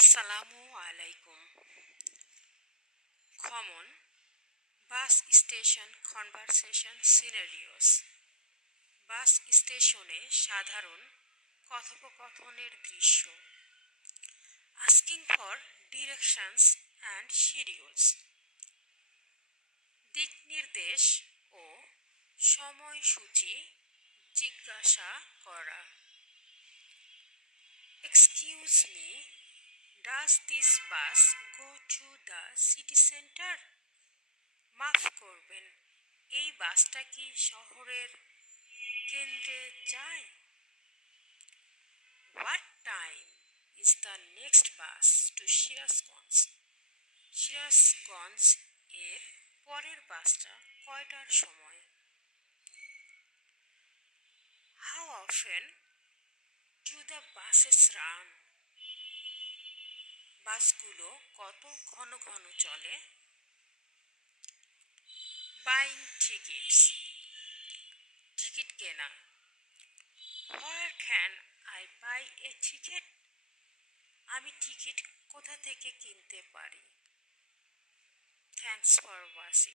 Assalamu alaikum. Common bus station conversation scenarios. Bus স্টেশনে সাধারণ কথোপকথনের দৃশ্য। Asking for directions and schedules. দিক নির্দেশ ও সময়সূচি জিজ্ঞাসা করা। Excuse me, does this bus go to the city centre? মাফ করবেন, এই বাসটা কি শহরের কেন্দ্রে যায়? What time is the next bus to Sirajganj? Sirajganj এর পরের বাসটা কয়টার সময়? How often do the buses run? বাসগুলো কত ঘন ঘন চলে? বাইং টিকিটস, টিকিট কেনা। হোয়ার can I buy a ticket? আমি টিকিট কোথা থেকে কিনতে পারি? Thanks for watching.